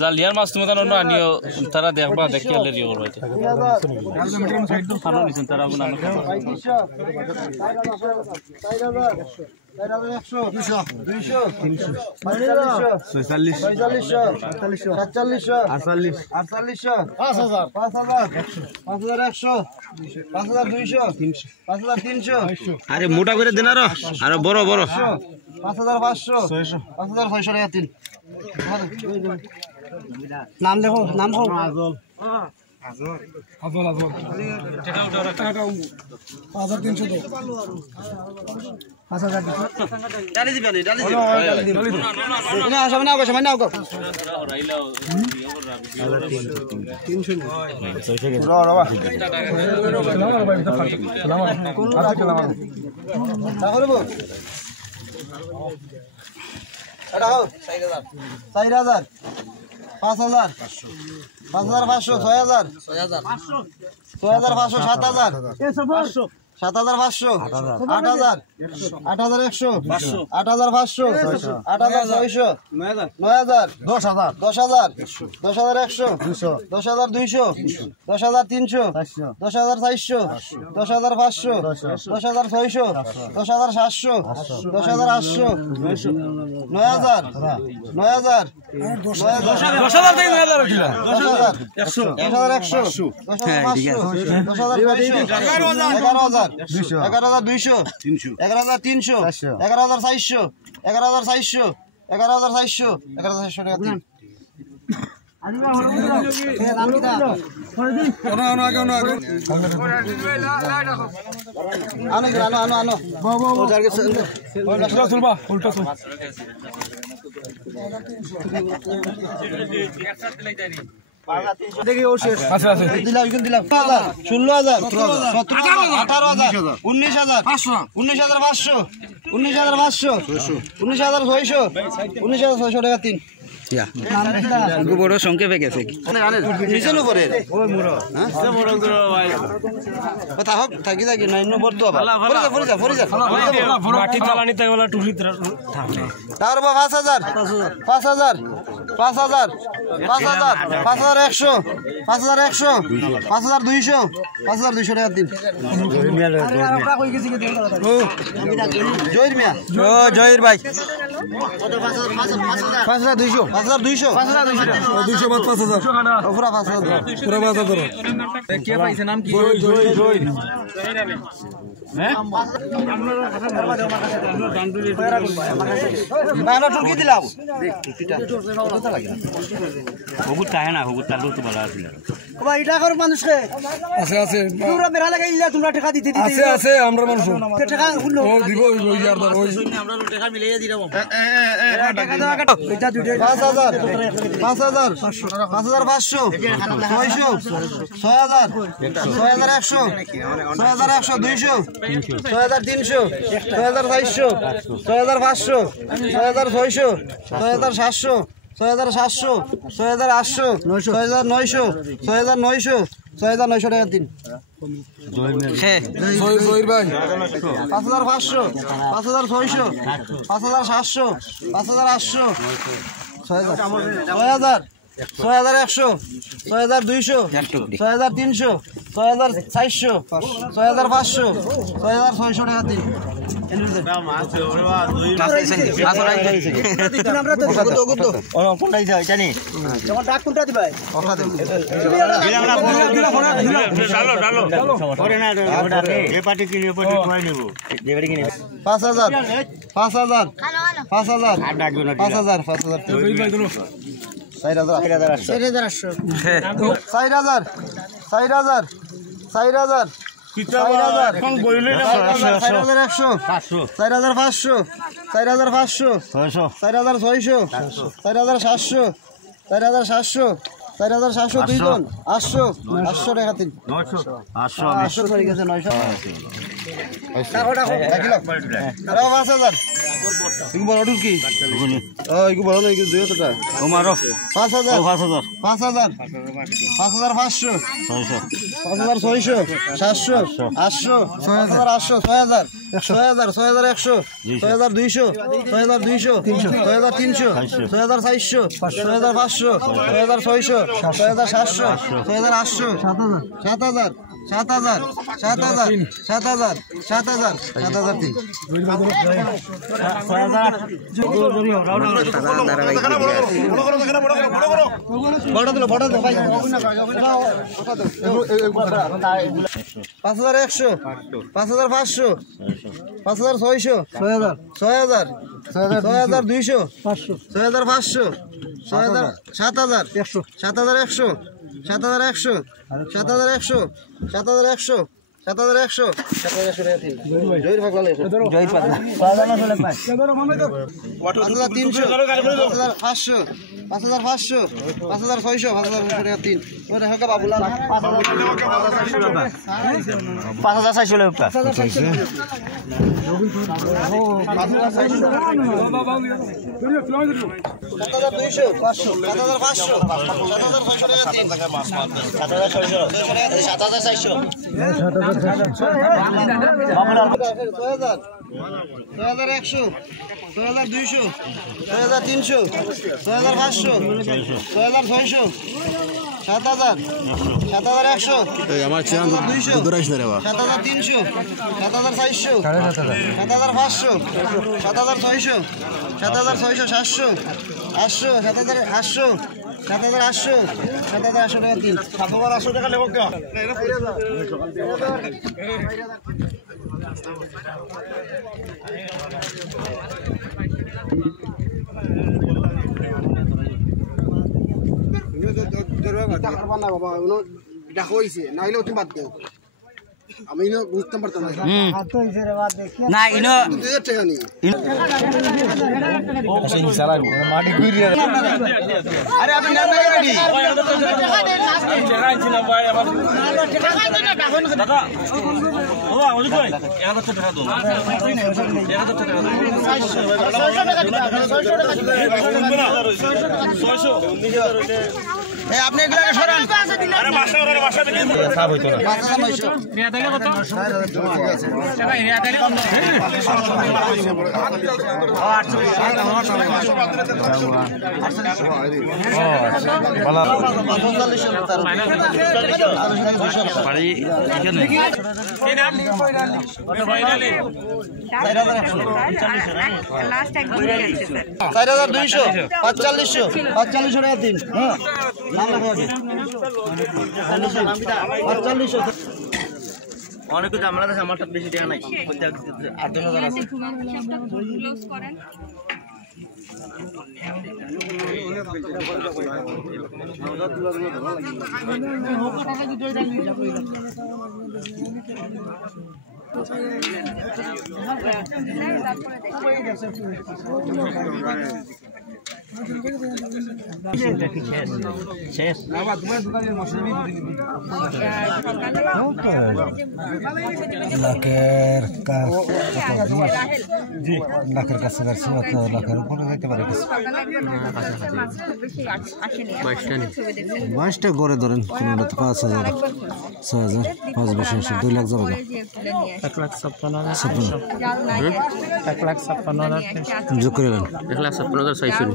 জালিয়ার মাছ তুমি জানো না আনিও তারা দেখবা দেখি আলে রিও করবে ভালো নিছেন তারা গুণ আনো 5,000 আরে মোটা করে দেন আরো বড় বড় 5,500 5,600 টাকা তিন নাম দেখো নাম খাও আজল টাকা উঠাও টাকা 5,300 দাও 5,000 ডালি দিবেন ডালি দিবেন না সামনে নাও সামনে নাও রাইলা 300 র বাবা কোন করব এটা হও 4,000 5,000 5,500 6,000 6,500 7,000 7,500 8,000 8,100 8,500 8,600 9,000 10,000 10,000 10,100 10,200 10,300 10,400 10,500 10,600 10,700 10,800 9,000 9,000 10,000 থেকে 9,000 উঠিলা 10,100 10,100 10,500 11,200 11,300 11,400 11,400 11,400 11,400 11,400 টাকা দিন দেখি ও শেষ আচ্ছা আচ্ছা দিলাম দিলাম 16,000 17,000 18,000 19,000 19,500 19,500 19,600 19,600 টাকা তিন বড় সংক্ষেপে গেছে নিচের উপরে থাকি থাকি না তার 5,000 5,000 5,000 5,000 5,100 5,100 5,200 5,200 টাকা দিন জয়ের মিয়া জয়ের ভাই 5,200 5,200 200 বাদ 5,000 পুরা 5,000 পুরা 5,000 কে পাইছে নাম কি জয় জয় হ্যাঁ আমরা টুকি দিলাম বহুত টাকা না বহুত তালু তো ভালো আছে ভাই এটা কর মানুষকে আছে আছে তোমরা মেরা লাগাইলা তোমরা টাকা দিতে দিতে আছে আছে আমরা মানুষ টাকা শুনো ও দিব ওই ইয়ার দর ওই আমরা টাকা মিলাইয়া দি দেব টাকা দাও কাটো এটা দুটো 5,000 5,000 5,500 600 6,000 6,100 6,100 200 6,300 6,400 6,500 6,600 6,700 6,700 6,800 6,900 6,900 6,900 টাকা দিন জয়ের ভাই 5,500 5,600 5,700 5,800 6,000 6,100 6,200 6,300 6,400 6,500 6,600 টাকা দিন ইগু বড় কি ইগু বড় না ইগু 2 টাকা ও মারো 5000 5000 5000 5500 5600 700 800 6800 6000 6000 6100 6200 6200 6300 6400 6500 6600 6700 6800 7000 7000 7000 7000 7000 7003 বড় দিল ভাই 5100 5500 5600 6000 6000 6200 6500 7000 7100 7100 7100 7100 7100 জয়ের ভাগলে জয়ের পাতলা 5300 5500 5500 5600 5603 ওটা হাকা বাবুলা 5400 টাকা 7,800 টাকা লেবো কে আমি বুঝতে পারতাম না ইনো আরে আপনি না রেডি আপনি এগুলো সরান আরে বাসা থেকে সাব হইতো না রিয়া তাইলে কত টাকা রিয়া তাইলে কত 800 বাড়ি এখানে এই নাম কত ফাইনালি 4200 4500 টাকা দিন হ্যাঁ নাম লেখা আছে 4500 অনেক কিছু আমরা কাছে আমার সাথে বেশি টাকা নাই 8000 আছে ক্লোজ করেন শেষ লাখের কাছে লাখের উপরে যেতে পারে 22টা করে ধরেন কোনটা তো 5000 6000 5 বছর 2 লাখ যাবে 1,56,000 যোগ করে 1,56,000 চাইছিল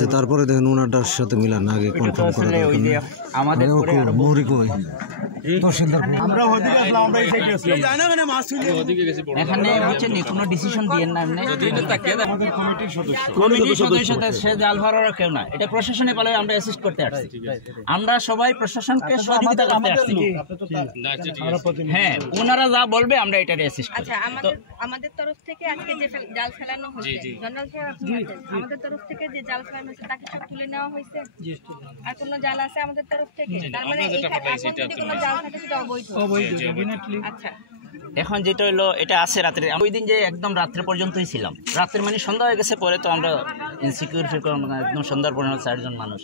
যে তারপরে দেখেন ওনারটার সাথে মিলান আগে কনফার্ম করে আমাদের মৌরি কই আমরা ওদিকে আসলাম আমরা এই সাইডে আসলাম জানা মানে মাছ তুলে ওদিকে গেছে এখানে হচ্ছে নি কোনো ডিসিশন দিয়েন না এমনি যদি এটা তাকিয়ে আমাদের কমিটির সদস্য সে জাল ভরার কেউ না এটা প্রশাসনে বলে আমরা অ্যাসিস্ট করতে আসছি আমরা সবাই প্রশাসনকে সহযোগিতা করতে আসছি হ্যাঁ ওনারা যা বলবে আমরা এটারে অ্যাসিস্ট আচ্ছা আমাদের তরফ থেকে আজকে যে জাল ফেলানো হচ্ছে জনাল সাহেব আমাদের তরফ থেকে যে জাল ফেলানো হচ্ছে তাকে সব তুলে নেওয়া হয়েছে আর কোনো জাল আছে আমাদের তরফ থেকে তার মানে এই কোনো জাল থাকে সেটা অবৈধ অবৈধ ডেফিনেটলি আচ্ছা এখন যেটা হলো এটা আছে রাত্রে, ওই দিন যে একদম রাত্রে পর্যন্তই ছিলাম, রাত্রে মানে সন্ধ্যা হয়ে গেছে, পরে তো আমরা ইনসিকিউর ফিল করলাম, একদম সন্ধ্যার পর 4জন মানুষ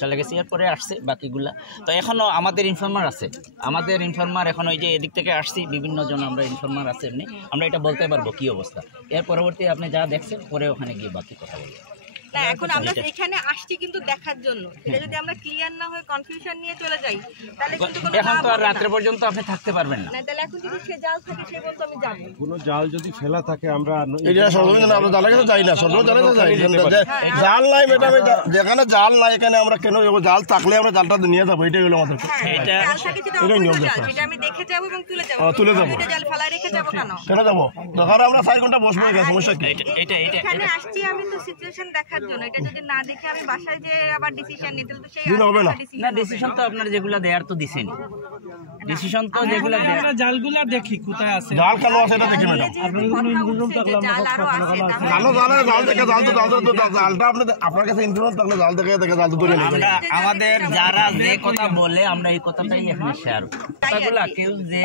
চলে গেছে, এরপরে আসছে বাকিগুলা। তো এখনও আমাদের ইনফর্মার আছে, আমাদের ইনফর্মার এখন ওই যে এদিক থেকে আসছি বিভিন্ন জন, আমরা ইনফর্মার আছে এমনি, আমরা এটা বলতে পারবো কি অবস্থা। এর পরবর্তী আপনি যা দেখছেন পরে ওখানে গিয়ে বাকি কথা বলবো। না, এখন আমরা এখানে আসছি কিন্তু দেখার জন্য, এটা যদি আমরা ক্লিয়ার না হয়ে কনফিউশন নিয়ে চলে যাই তাহলে কিন্তু কোনো এখন তো আর লাভ হবে না। রাত্রে পর্যন্ত আপনি থাকতে পারবেন না। না, তাহলে এখন যদি সে জাল থাকে সে বলতো আমি যাবো। কোনো জাল যদি ফেলা থাকে আমরা এটা সর্বজনীন আমরা জালে কাছে যাই না, সর্বজনীন জালে যাই জাল নাই ম্যাডাম, যেখানে জাল নাই এখানে আমরা কেন যাবো? জাল থাকলে আমরা জালটা নিয়ে যাবো, এটাই হলো আমাদের। এটা জাল থাকে সেটা এটাই নিয়ম অবৈধ জাল, দেখতে। সেটা আমি দেখে যাবো এবং তুলে যাবো। তুলে যাবো। এটা জাল ফেলায় রেখে যাবো কেন? কেন যাবো? দরকার আমরা 4 ঘন্টা বসবো, এখানে সমস্যা কি? এখানে আসছি আমি তো সিচুয়েশন দেখার জন্য, এটা যদি না দেখে আমি বাসায় যে আবার ডিসিশন নিতে তো সেই দিন হবে না। না, ডিসিশন তো আপনার যেগুলো দেয়ার তো দিছেন, ডিসিশন তো যেগুলো দেয়ার। জালগুলা দেখি কোথায় আছে। জাল কেন আছে এটা দেখি ম্যাডাম। জাল দেখে জালটা আপনার কাছে ইনফরমেশন থাকলে জাল দেখে জাল তো ধরে নেবেন। আমরা আমাদের যারা যে কথা বলে আমরা এই কথাটাই এখানে শেয়ার, কথাগুলা কেউ যে